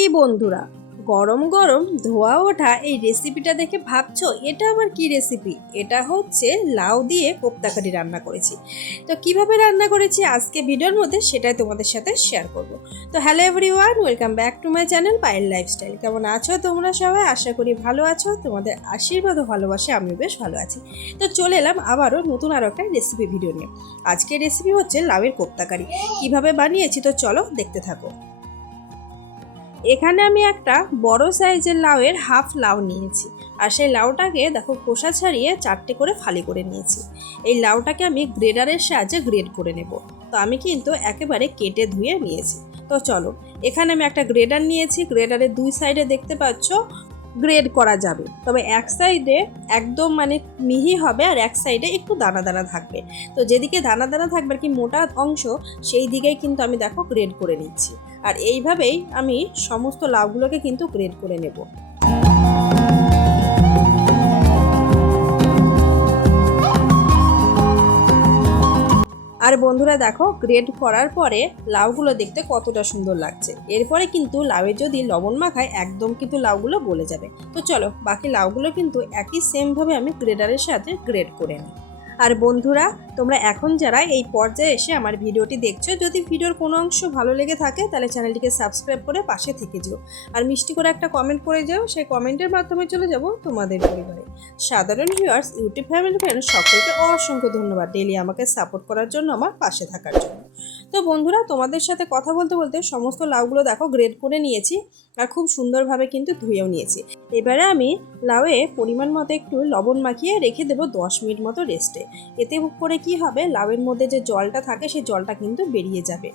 কি বন্ধুরা? গরম গরম ধোয়া ওঠা এই রেসিপিটা দেখে ভাবছ, এটা আবার কি রেসিপি এটা হচ্ছে লাউ দিয়ে কোপ্তাকারি রান্না করেছি। তো কীভাবে রান্না করেছি আজকে ভিডিওর মধ্যে সেটাই তোমাদের সাথে শেয়ার করব। তো hello everyone welcome back to my channel Payel lifestyle কেমন আছো তোমরা সবাই? আশা করি ভালো আছো। তোমাদের আশীর্বাদ ও ভালোবাসে আমিও বেশ ভালো আছি। তো চলে এলাম আবারও নতুন আরও একটা রেসিপি ভিডিও নিয়ে। আজকের রেসিপি হচ্ছে লাউয়ের কোপ্তাকারি। কীভাবে বানিয়েছি তো চলো দেখতে থাকো। এখানে আমি একটা বড় সাইজের লাউয়ের হাফ লাউ নিয়েছি। আর সেই লাউটাকে দেখো খোসা ছাড়িয়ে চারটে করে ফালি করে নিয়েছি। এই লাউটাকে আমি গ্রেডারের সাহায্যে গ্রেড করে নেব। তো আমি কিন্তু একেবারে কেটে ধুয়ে নিয়েছি। তো চলো, এখানে আমি একটা গ্রেডার নিয়েছি। গ্রেডারের দুই সাইডে দেখতে পাচ্ছ, গ্রেড করা যাবে। তবে এক সাইডে একদম মানে মিহি হবে আর এক সাইডে একটু দানা দানা থাকবে। তো যেদিকে দানা দানা থাকবে আর কি মোটা অংশ, সেই দিকেই কিন্তু আমি দেখো গ্রেড করে নিচ্ছি। আর এইভাবেই আমি সমস্ত লাউগুলোকে কিন্তু গ্রেড করে নেব। আর বন্ধুরা দেখো গ্রেড করার পরে লাউগুলো দেখতে কতটা সুন্দর লাগছে। এরপরে কিন্তু লাউয়ে যদি লবণ মাখায়, একদম কিন্তু লাউগুলো গলে যাবে। তো চলো, বাকি লাউগুলো কিন্তু একই সেমভাবে আমি গ্রেডারের সাথে গ্রেড করে নিই। আর বন্ধুরা তোমরা এখন যারা এই পর্যায়ে এসে আমার ভিডিওটি দেখছ, যদি ভিডিওর কোনো অংশ ভালো লেগে থাকে, তাহলে চ্যানেলটিকে সাবস্ক্রাইব করে পাশে থেকে যেও। আর মিষ্টি করে একটা কমেন্ট করে যাও, সেই কমেন্টের মাধ্যমে চলে যাব তোমাদের পরিবারে। সাধারণ ভিউয়ার্স ইউটিউব ফ্যামিলি ফ্রেন্ড সকলকে অসংখ্য ধন্যবাদ ডেলি আমাকে সাপোর্ট করার জন্য, আমার পাশে থাকার জন্য। তো বন্ধুরা, তোমাদের সাথে কথা বলতে বলতে সমস্ত লাউগুলো দেখো গ্রেড করে নিয়েছি, আর খুব সুন্দরভাবে কিন্তু ধুয়েও নিয়েছি। এবারে আমি লাউয়ে পরিমাণ মতো একটু লবণ মাখিয়ে রেখে দেবো দশ মিনিট মতো রেস্টে এতে করে কি হবে? লাউয়ের মধ্যে যে জলটা থাকে সেই জলটা কিন্তু বেরিয়ে যাবে।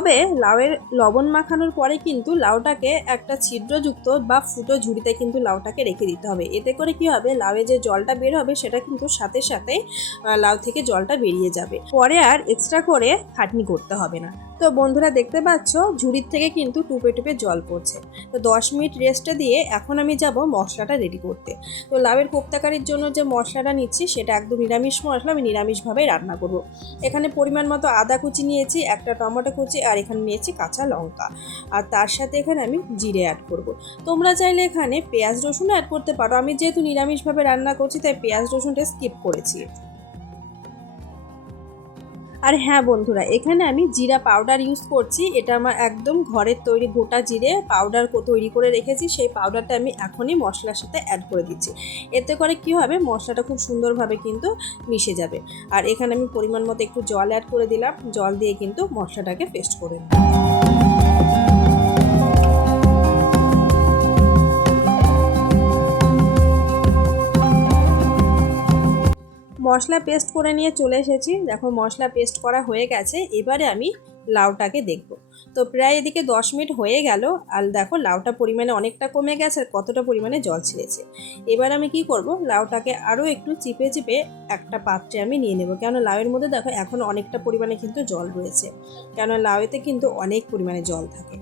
তবে লাউয়ের লবণ মাখানোর পরে কিন্তু লাউটাকে একটা ছিদ্রযুক্ত বা ফুটো ঝুড়িতে কিন্তু লাউটাকে রেখে দিতে হবে। এতে করে কি হবে? লাউয়ে যে জলটা বের হবে সেটা কিন্তু সাথে সাথে লাউ থেকে জলটা বেরিয়ে যাবে। পরে আর এক্সট্রা করে খাটনি করতে হবে না। তো বন্ধুরা দেখতে পাচ্ছ, ঝুড়ির থেকে কিন্তু টুপে টুপে জল পড়ছে। তো দশ মিনিট রেস্টে দিয়ে এখন আমি যাব মশলাটা রেডি করতে। তো লাভের কোপ্তাকারির জন্য যে মশলাটা নিচ্ছি, সেটা একদম নিরামিষ মশলা, আমি নিরামিষভাবেই রান্না করব। এখানে পরিমাণ মতো আদা কুচি নিয়েছি, একটা টমেটো কুচি, আর এখানে নিয়েছি কাঁচা লঙ্কা। আর তার সাথে এখানে আমি জিরে অ্যাড করব। তোমরা চাইলে এখানে পেঁয়াজ রসুন অ্যাড করতে পারো। আমি যেহেতু নিরামিষভাবে রান্না করছি, তাই পেঁয়াজ রসুনটা স্কিপ করেছি। আর হ্যাঁ বন্ধুরা, এখানে আমি জিরা পাউডার ইউজ করছি। এটা আমার একদম ঘরের তৈরি গোটা জিরে পাউডার তৈরি করে রেখেছি। সেই পাউডারটা আমি এখনই মশলার সাথে অ্যাড করে দিচ্ছি। এতে করে কি হবে, মশলাটা খুব সুন্দরভাবে কিন্তু মিশে যাবে। আর এখানে আমি পরিমাণ মতো একটু জল অ্যাড করে দিলাম। জল দিয়ে কিন্তু মশলাটাকে পেস্ট করে নেব মশলা পেস্ট করে নিয়ে চলে এসেছি। দেখো, মশলা পেস্ট করা হয়ে গেছে। এবারে আমি লাউটাকে দেখব। তো প্রায় এদিকে দশ মিনিট হয়ে গেল। আর দেখো, লাউটা পরিমাণে অনেকটা কমে গেছে আর কতটা পরিমাণে জল ছেড়েছে। এবার আমি কি করব, লাউটাকে আরও একটু চিপে চিপে একটা পাত্রে আমি নিয়ে নেব। কেন লাউয়ের মধ্যে দেখো, এখন অনেকটা পরিমাণে কিন্তু জল রয়েছে। কেন লাউয়েতে কিন্তু অনেক পরিমাণে জল থাকে।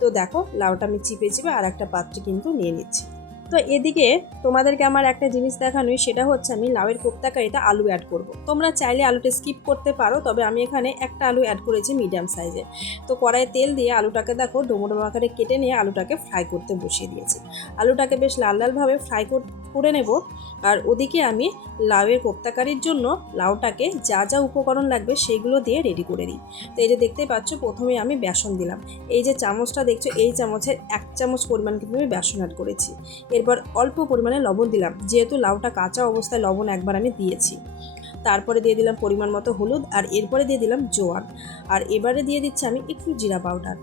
তো দেখো, লাউটা আমি চিপে চিপে আর একটা পাত্রে কিন্তু নিয়ে নিচ্ছি। তো এদিকে তোমাদেরকে আমার একটা জিনিস দেখানোই, সেটা হচ্ছে আমি লাউয়ের কোপ্তাকারিতে আলু অ্যাড করব। তোমরা চাইলে আলুটা স্কিপ করতে পারো, তবে আমি এখানে একটা আলু অ্যাড করেছি মিডিয়াম সাইজে তো কড়াইয়ে তেল দিয়ে আলুটাকে দেখো ডোমো ডোমো আকারে কেটে নিয়ে আলুটাকে ফ্রাই করতে বসিয়ে দিয়েছি। আলুটাকে বেশ লাল লালভাবে ফ্রাই করে নেব। আর ওদিকে আমি লাউয়ের কোপ্তাকারির জন্য লাউটাকে যা যা উপকরণ লাগবে সেগুলো দিয়ে রেডি করে দিই। তো এই যে দেখতেই পাচ্ছ, প্রথমে আমি বেসন দিলাম। এই যে চামচটা দেখছ, এই চামচের এক চামচ পরিমাণ কিন্তু আমি বেসন অ্যাড করেছি। এরপর অল্প পরিমাণে লবণ দিলাম। যেহেতু লাউটা কাঁচা অবস্থায় লবণ একবার আমি দিয়েছি। তারপরে দিয়ে দিলাম পরিমাণ মতো হলুদ আর এরপরে দিয়ে দিলাম জোয়ান। আর এবারে দিয়ে দিচ্ছি আমি একটু জিরা পাউডার।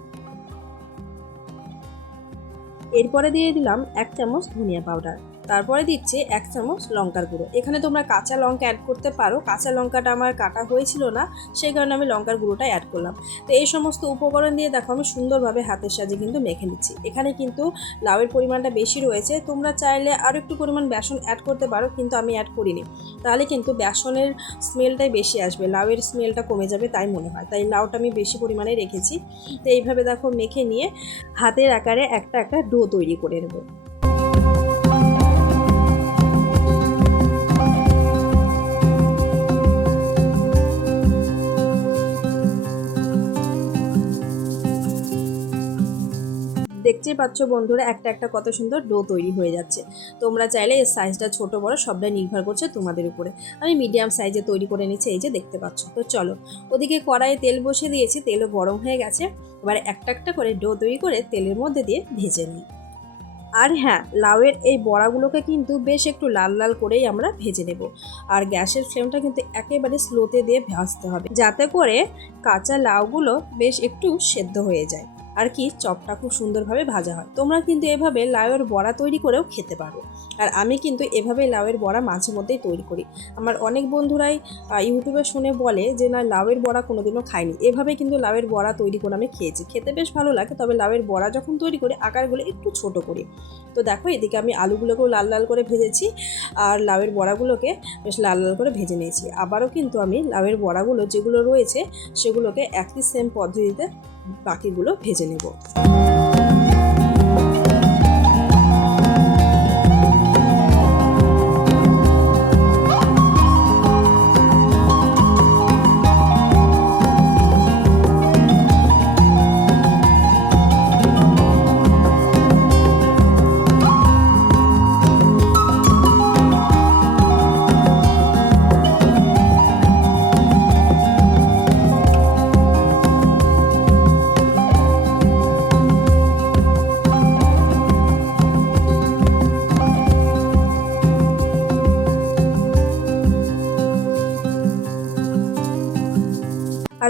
এরপরে দিয়ে দিলাম এক চামচ ধনিয়া পাউডার। তারপরে দিচ্ছি এক চামচ লঙ্কার গুঁড়ো। এখানে তোমরা কাঁচা লঙ্কা অ্যাড করতে পারো। কাঁচা লঙ্কাটা আমার কাটা হয়েছিল না, সেই কারণে আমি লঙ্কার গুঁড়োটা অ্যাড করলাম। তো এই সমস্ত উপকরণ দিয়ে দেখো আমি সুন্দরভাবে হাতের সাজে কিন্তু মেখে নিচ্ছি। এখানে কিন্তু লাউয়ের পরিমাণটা বেশি রয়েছে। তোমরা চাইলে আরও একটু পরিমাণ বেসন অ্যাড করতে পারো, কিন্তু আমি অ্যাড করিনি। তাহলে কিন্তু বেসনের স্মেলটাই বেশি আসবে। লাউয়ের স্মেলটা কমে যাবে তাই মনে হয়। তাই লাউটা আমি বেশি পরিমাণে রেখেছি। তো এইভাবে দেখো মেখে নিয়ে হাতের আকারে একটা একটা ডো তৈরি করে নেব। দেখতেই পাচ্ছ বন্ধুরা, একটা একটা কত সুন্দর ডো তৈরি হয়ে যাচ্ছে। তোমরা চাইলে এর সাইজটা ছোট বড় সবটাই নির্ভর করছে তোমাদের উপরে। আমি মিডিয়াম সাইজে তৈরি করে নিচ্ছি এই যে দেখতে পাচ্ছ। তো চলো, ওদিকে কড়াইয়ে তেল বসিয়ে দিয়েছি, তেলও গরম হয়ে গেছে। এবারে একটা একটা করে ডো তৈরি করে তেলের মধ্যে দিয়ে ভেজে নিই। আর হ্যাঁ লাউয়ের এই বড়াগুলোকে কিন্তু বেশ একটু লাল লাল করেই আমরা ভেজে নেব। আর গ্যাসের ফ্লেমটা কিন্তু একেবারে স্লোতে দিয়ে ভাজতে হবে, যাতে করে কাঁচা লাউগুলো বেশ একটু সেদ্ধ হয়ে যায়। আর কি চপটা খুব সুন্দরভাবে ভাজা হয়। তোমরা কিন্তু এভাবে লাউয়ের বড়া তৈরি করেও খেতে পারো। আর আমি কিন্তু এভাবে লাউয়ের বড়া মাঝে মধ্যেই তৈরি করি। আমার অনেক বন্ধুরাই ইউটিউবে শুনে বলে যে, না, লাউয়ের বড়া কোনোদিনও খাইনি। এভাবে কিন্তু লাউয়ের বড়া তৈরি করে আমি খেয়েছি। খেতে বেশ ভালো লাগে, তবে লাউয়ের বড়া যখন তৈরি করি, আকারগুলো একটু ছোট করি। তো দেখো, এদিকে আমি আলুগুলোকেও লাল লাল করে ভেজেছি, আর লাউয়ের বড়াগুলোকে বেশ লাল লাল করে ভেজে নিয়েছি। আবারও কিন্তু আমি লাউয়ের বড়াগুলো যেগুলো রয়েছে, সেগুলোকে একই সেম পদ্ধতিতে বাকিগুলো ভেজে নেব।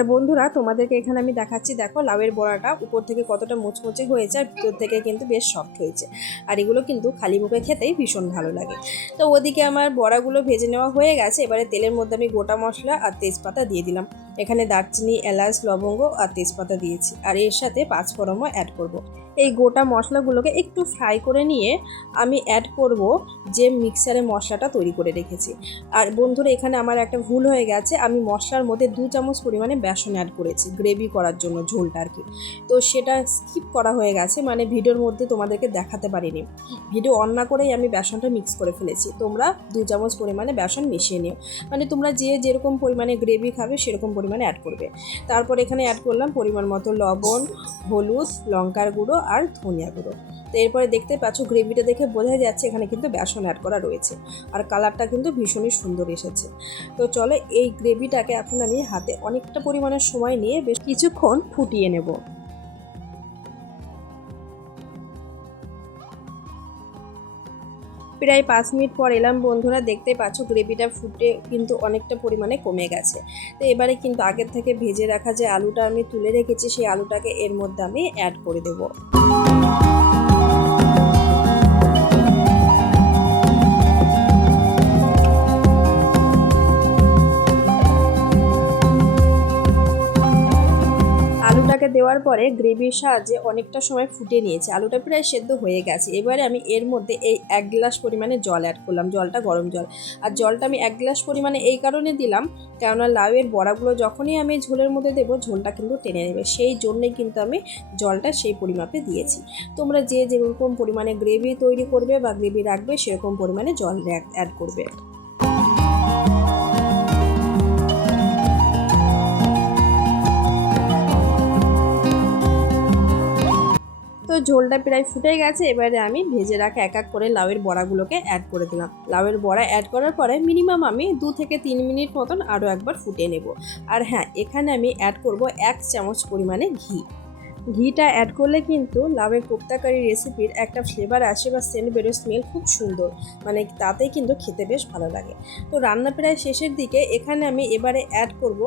আর বন্ধুরা, তোমাদেরকে এখানে আমি দেখাচ্ছি, দেখো লাউয়ের বড়াটা উপর থেকে কতটা মুচমুচে হয়েছে আর ভিতর থেকে কিন্তু বেশ সফট হয়েছে। আর এগুলো কিন্তু খালি মুখে খেতেই ভীষণ ভালো লাগে। তো ওদিকে আমার বড়াগুলো ভেজে নেওয়া হয়ে গেছে, এবারে তেলের মধ্যে আমি গোটা মশলা আর তেজপাতা দিয়ে দিলাম। এখানে দারচিনি, এলাচ, লবঙ্গ আর তেজপাতা দিয়েছি আর এর সাথে পাঁচফোড়নও অ্যাড করব। এই গোটা মশলাগুলোকে একটু ফ্রাই করে নিয়ে আমি অ্যাড করব যে মিক্সারে মশলাটা তৈরি করে রেখেছি। আর বন্ধুরা, এখানে আমার একটা ভুল হয়ে গেছে। আমি মশলার মধ্যে দু চামচ পরিমাণে বেসন অ্যাড করেছি গ্রেভি করার জন্য ঝোলটা আর কি। তো সেটা স্কিপ করা হয়ে গেছে মানে ভিডিওর মধ্যে তোমাদেরকে দেখাতে পারিনি। ভিডিও অন না করেই আমি বেসনটা মিক্স করে ফেলেছি। তোমরা দু চামচ পরিমাণে বেসন মিশিয়ে নিও। মানে তোমরা যে যেরকম পরিমাণে গ্রেভি খাবে সেরকম পরিমাণে অ্যাড করবে। তারপর এখানে অ্যাড করলাম পরিমাণ মতো লবণ, হলুদ, লঙ্কার গুঁড়ো আর ধনিয়া গুঁড়ো। তো এরপরে দেখতে পাচ্ছ গ্রেভিটা দেখে বোঝা যাচ্ছে এখানে কিন্তু বেসন অ্যাড করা রয়েছে। আর কালারটা কিন্তু ভীষণই সুন্দর এসেছে। তো চলো এই গ্রেভিটাকে এখন আমি হাতে অনেকটা পরিমাণের সময় নিয়ে বেশ কিছুক্ষণ ফুটিয়ে নেব। প্রায় পাঁচ মিনিট পর এলাম, বন্ধুরা দেখতে পাচ্ছ গ্রেভিটা ফুটে কিন্তু অনেকটা পরিমাণে কমে গেছে। তো এবারে কিন্তু আগের থেকে ভেজে রাখা যে আলুটা আমি তুলে রেখেছি, সেই আলুটাকে এর মধ্যে আমি অ্যাড করে দেবো। আলুটাকে দেওয়ার পরে গ্রেভির সাহায্যে অনেকটা সময় ফুটে নিয়েছে। আলুটা প্রায় সেদ্ধ হয়ে গেছে। এবারে আমি এর মধ্যে এই এক গ্লাস পরিমাণে জল অ্যাড করলাম, জলটা গরম জল। আর জলটা আমি এক গ্লাস পরিমাণে এই কারণে দিলাম, কেননা লাউয়ের বড়াগুলো যখনই আমি ঝোলের মধ্যে দেবো, ঝোলটা কিন্তু টেনে নেবে। সেই জন্যই কিন্তু আমি জলটা সেই পরিমাপে দিয়েছি। তোমরা যে যেরকম পরিমাণে গ্রেভি তৈরি করবে বা গ্রেভি রাখবে, সেরকম পরিমাণে জল অ্যাড করবে। তো ঝোলটা প্রায় ফুটে গেছে, এবারে আমি ভেজে রাখা এক এক করে লাউয়ের বড়াগুলোকে অ্যাড করে দিলাম। লাউয়ের বড়া অ্যাড করার পরে মিনিমাম আমি দু থেকে তিন মিনিট মতন আরও একবার ফুটে নেব। আর হ্যাঁ এখানে আমি অ্যাড করব এক চামচ পরিমাণে ঘি। ঘিটা অ্যাড করলে কিন্তু লাউয়ের কোপ্তাকারি রেসিপির একটা ফ্লেভার আসে বা সেন্ট বেরো স্মেল খুব সুন্দর। মানে তাতেই কিন্তু খেতে বেশ ভালো লাগে। তো রান্না প্রায় শেষের দিকে এখানে আমি এবারে অ্যাড করব।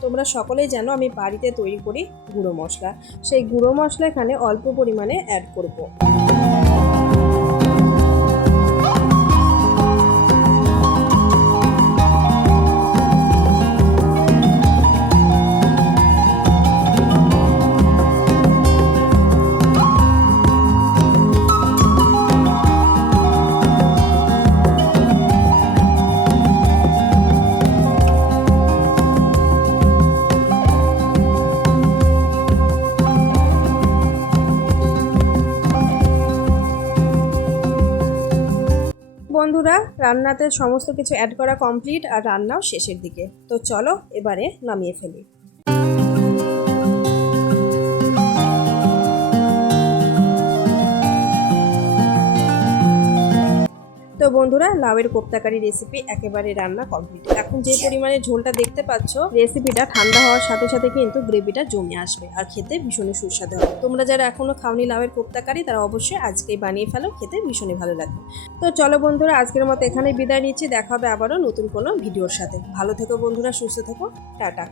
তোমরা সকলেই জানো আমি বাড়িতে তৈরি করি গুঁড়ো মশলা। সেই গুঁড়ো মশলা এখানে অল্প পরিমাণে অ্যাড করব। রান্নাতে সমস্ত কিছু অ্যাড করা কমপ্লিট আর রান্নাও শেষের দিকে। তো চলো, এবারে নামিয়ে ফেলি। বন্ধুরা, লাউয়ের কোপ্তাকারি রেসিপি একেবারে রান্না কমপ্লিট এখন যে পরিমাণে ঝোলটা দেখতে পাচ্ছ রেসিপিটা ঠান্ডা হওয়ার সাথে সাথে কিন্তু গ্রেভিটা জমে আসবে আর খেতে ভীষণই সুস্বাদু হবে। তোমরা যারা এখনও খাওনি লাউয়ের কোপ্তাকারি, তারা অবশ্যই আজকেই বানিয়ে ফেলো, খেতে ভীষণই ভালো লাগবে। তো চলো বন্ধুরা, আজকের মতো এখানে বিদায় নিচ্ছি, দেখা হবে আবারও নতুন কোনো ভিডিওর সাথে। ভালো থেকো বন্ধুরা, সুস্থ থেকো, টাটা।